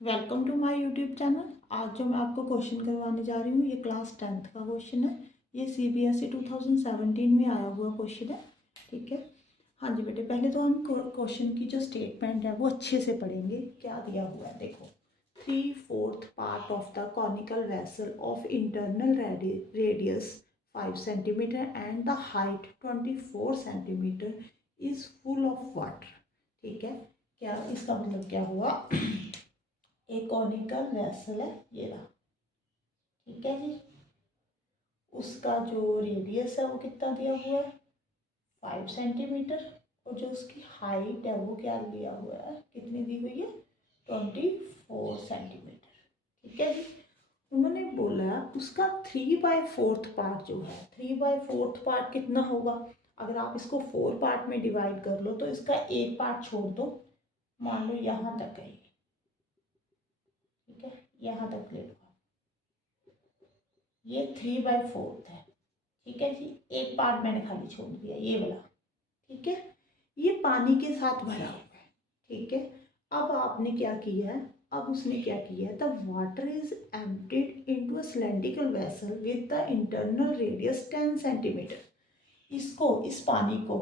Welcome to my YouTube channel. आज जो मैं आपको क्वेश्चन करवाने जा रही हूँ ये क्लास 10th का क्वेश्चन है। ये CBSE 2017 में आया हुआ क्वेश्चन है। ठीक है। हाँ जी बेटे, पहले तो हम क्वेश्चन की जो स्टेटमेंट है वो अच्छे से पढ़ेंगे। क्या दिया हुआ है देखो, 3/4 part of the conical vessel of internal radius 5 centimetre and the height 24 centimetre is full of water. ठीक है। क्या इसका मतलब क्या हुआ? एक कॉनिकल वेसल है, ये रहा। ठीक है जी। उसका जो रेडियस है वो कितना दिया हुआ है? 5 सेंटीमीटर। और जो उसकी हाइट है वो क्या दिया हुआ है, कितनी दी हुई है? 24 सेंटीमीटर। ठीक है जी। उन्होंने बोला उसका 3/4 पार्ट जो है, 3/4 पार्ट कितना होगा? अगर आप इसको 4 पार्ट में डिवाइड कर लो तो इसका एक पार्ट छोड़ दो। मान लो यहाँ तक है ये। ठीक है, यहाँ तक ले लो। ये 3/4 है। ठीक है जी। एक पार्ट मैंने खाली छोड़ दिया, ये वाला। ठीक है। ये पानी के साथ भरा हुआ है। ठीक है। अब आपने क्या किया है? अब उसने क्या किया है? The water is emptied into a cylindrical vessel with the internal radius 10 centimetre. इसको, इस पानी को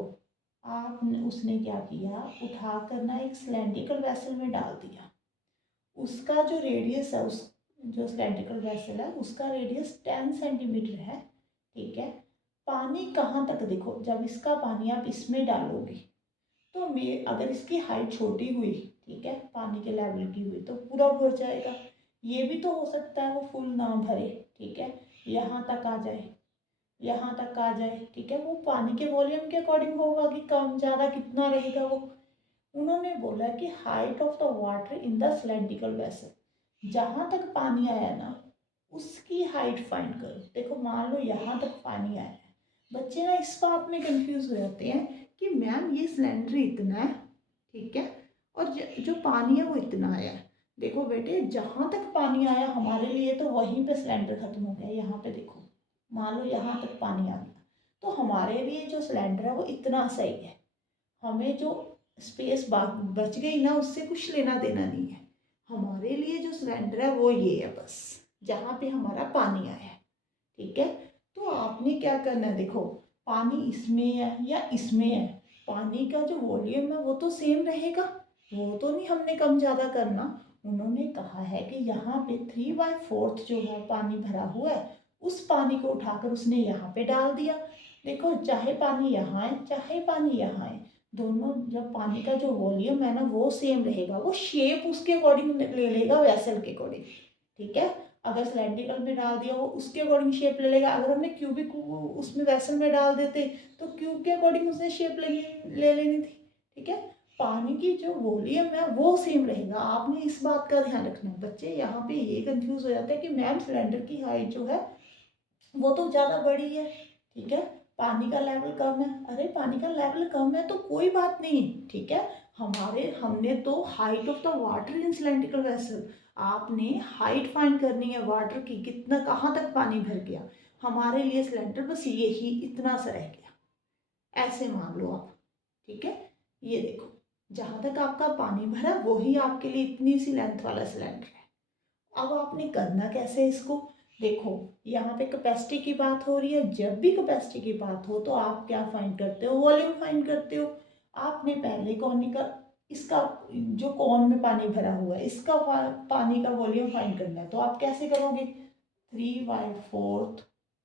आपने, उसने क्या किया, उठा कर ना एक सिलेंड्रिकल वेसल में डाल दिया। उसका जो रेडियस है, उस जो सिलेंड्रिकल वेसल है उसका रेडियस 10 सेंटीमीटर है। ठीक है। पानी कहाँ तक, देखो जब इसका पानी आप इसमें डालोगे तो मैं, अगर इसकी हाइट छोटी हुई, ठीक है, पानी के लेवल की हुई तो पूरा भर जाएगा। ये भी तो हो सकता है वो फुल ना भरे। ठीक है। यहाँ तक आ जाए, यहाँ तक आ जाए। ठीक है। वो पानी के वॉल्यूम के अकॉर्डिंग होगा कि कम ज़्यादा कितना रहेगा वो। उन्होंने बोला कि height of the water in the cylindrical vessel, जहाँ तक पानी आया ना उसकी हाइट फाइंड करो। देखो मान लो यहाँ तक पानी आया है, बच्चे ना इस बात में कंफ्यूज हो जाते हैं कि मैम ये सिलेंडर इतना है, ठीक है, और जो पानी है वो इतना आया है। देखो बेटे, जहाँ तक पानी आया हमारे लिए तो वहीं पे सिलेंडर खत्म हो गया। यहाँ पे देखो, मान लो यहाँ तक पानी आ गया तो हमारे लिए जो सिलेंडर है वो इतना सही है। हमें जो स्पेस बच गई ना उससे कुछ लेना देना नहीं है। हमारे लिए जो सिलेंडर है वो ये है बस, जहाँ पे हमारा पानी आया है। ठीक है। तो आपने क्या करना है, देखो पानी इसमें है या इसमें है, पानी का जो वॉल्यूम है वो तो सेम रहेगा। वो तो नहीं हमने कम ज़्यादा करना। उन्होंने कहा है कि यहाँ पे 3/4 जो है पानी भरा हुआ है, उस पानी को उठाकर उसने यहाँ पे डाल दिया। देखो चाहे पानी यहाँ है चाहे पानी यहाँ है, दोनों जब पानी का जो वॉल्यूम है ना वो सेम रहेगा, वो शेप उसके अकॉर्डिंग ले लेगा, वेसल के अकॉर्डिंग। ठीक है। अगर सिलेंड्रिकल में डाल दिया वो उसके अकॉर्डिंग शेप ले लेगा। अगर हमने क्यूबिक उसमें वेसल में डाल देते तो क्यूब के अकॉर्डिंग उसने शेप ले लेनी थी। ठीक है। पानी की जो वॉल्यूम है वो सेम रहेगा। आपने इस बात का ध्यान रखना है। बच्चे यहाँ पे ये कंफ्यूज हो जाते हैं कि मैम सिलेंडर की हाइट जो है वो तो ज़्यादा बड़ी है, ठीक है, पानी का लेवल कम है। अरे पानी का लेवल कम है तो कोई बात नहीं, ठीक है। हमने तो height of the water in cylindrical vessel, आपने हाइट फाइंड करनी है वाटर की, कितना कहाँ तक पानी भर गया। हमारे लिए सिलेंडर बस यही इतना सा रह गया, ऐसे मान लो आप। ठीक है। ये देखो, जहाँ तक आपका पानी भरा वही आपके लिए इतनी सी लेंथ वाला सिलेंडर है। अब आपने करना कैसे इसको, देखो यहाँ पे कैपेसिटी की बात हो रही है। जब भी कैपेसिटी की बात हो तो आप क्या फाइंड करते हो, वॉल्यूम फाइंड करते हो। आपने पहले कॉनिकल, इसका जो कॉन में पानी भरा हुआ है इसका पानी का वॉल्यूम फाइंड करना है तो आप कैसे करोगे? 3/4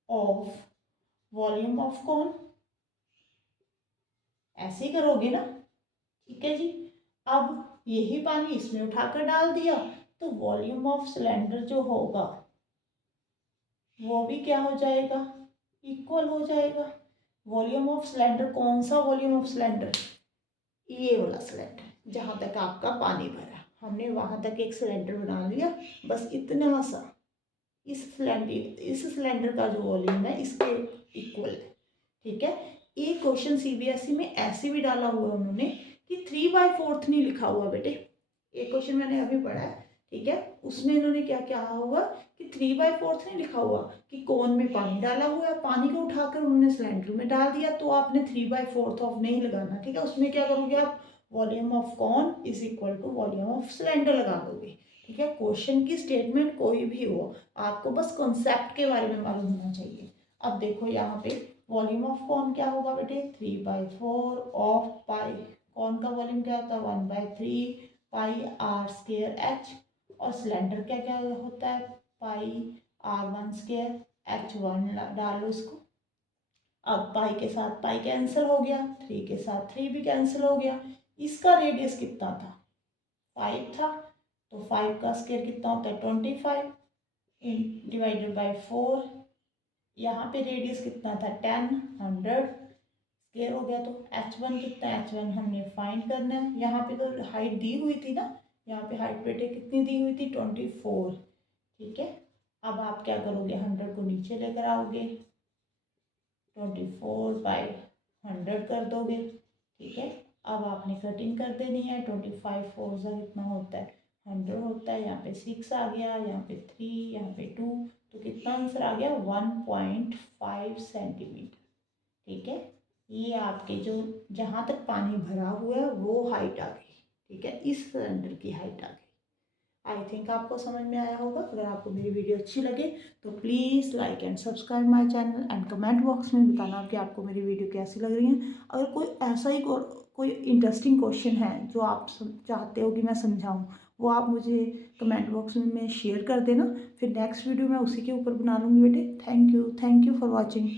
ऑफ वॉल्यूम ऑफ कॉन, ऐसे ही करोगे ना। ठीक है जी। अब यही पानी इसमें उठाकर डाल दिया तो वॉल्यूम ऑफ सिलेंडर जो होगा वो भी क्या हो जाएगा, इक्वल हो जाएगा। वॉल्यूम ऑफ सिलेंडर, कौन सा वॉल्यूम ऑफ सिलेंडर? ये वाला सिलेंडर जहाँ तक आपका पानी भरा, हमने वहाँ तक एक सिलेंडर बना लिया, बस इतना सा। इस सिलेंडर का जो वॉल्यूम है इसके इक्वल है। ठीक है। एक क्वेश्चन CBSE में ऐसे भी डाला हुआ है उन्होंने कि 3/4 नहीं लिखा हुआ बेटे। एक क्वेश्चन मैंने अभी पढ़ा है, ठीक है, उसमें इन्होंने क्या क्या हुआ कि 3/4 नहीं लिखा हुआ, कि कौन में पानी डाला हुआ है, पानी को उठाकर उन्होंने सिलेंडर में डाल दिया तो आपने 3/4 ऑफ नहीं लगाना। ठीक है। उसमें क्या करोगे आप, volume of cone is equal to volume of cylinder लगा दोगे। ठीक है। क्वेश्चन की स्टेटमेंट कोई भी हो, आपको बस कॉन्सेप्ट के बारे में मालूम होना चाहिए। अब देखो यहाँ पे वॉल्यूम ऑफ कॉन क्या होगा बेटे, 3/4 ऑफ पाई, कॉन का वॉल्यूम क्या होता है 1/3 पाई आर स्क्वायर एच, और सिलेंडर क्या क्या होता है पाई r1 स्क्वायर h1 डालो इसको। अब पाई के साथ पाई कैंसिल हो गया, 3 के साथ 3 भी कैंसिल हो गया। इसका रेडियस कितना था 5 था, तो 5 का स्क्वायर कितना होता है 25 डिवाइडेड बाय 4। यहाँ पे रेडियस कितना था 10 100 स्क्वायर हो गया। तो h1 कितना है, h1 हमने फाइंड करना है। यहाँ पे तो हाइट दी हुई थी ना, यहाँ पे हाइट बेटे कितनी दी हुई थी 24, ठीक है। अब आप क्या करोगे 100 को नीचे लेकर आओगे, 24/100 कर दोगे, ठीक है। अब आपने कटिंग कर देनी है, 25 4 ज़ा कितना होता है 100 होता है, यहाँ पे 6 आ गया, यहाँ पे 3, यहाँ पे 2, तो कितना आंसर आ गया 1.5 सेंटीमीटर, ठीक है। ये आपके जो जहाँ तक पानी भरा हुआ है वो हाइट आ गई, ठीक है, इस सिलेंडर की हाइट आ गई। आई थिंक आपको समझ में आया होगा। अगर आपको मेरी वीडियो अच्छी लगे तो please like and subscribe my channel and comment box में बताना कि आपको मेरी वीडियो कैसी लग रही है। अगर कोई ऐसा ही कोई इंटरेस्टिंग क्वेश्चन है जो आप चाहते हो कि मैं समझाऊं, वो आप मुझे कमेंट बॉक्स में शेयर कर देना, फिर नेक्स्ट वीडियो मैं उसी के ऊपर बना लूँगी बेटे। Thank you for watching.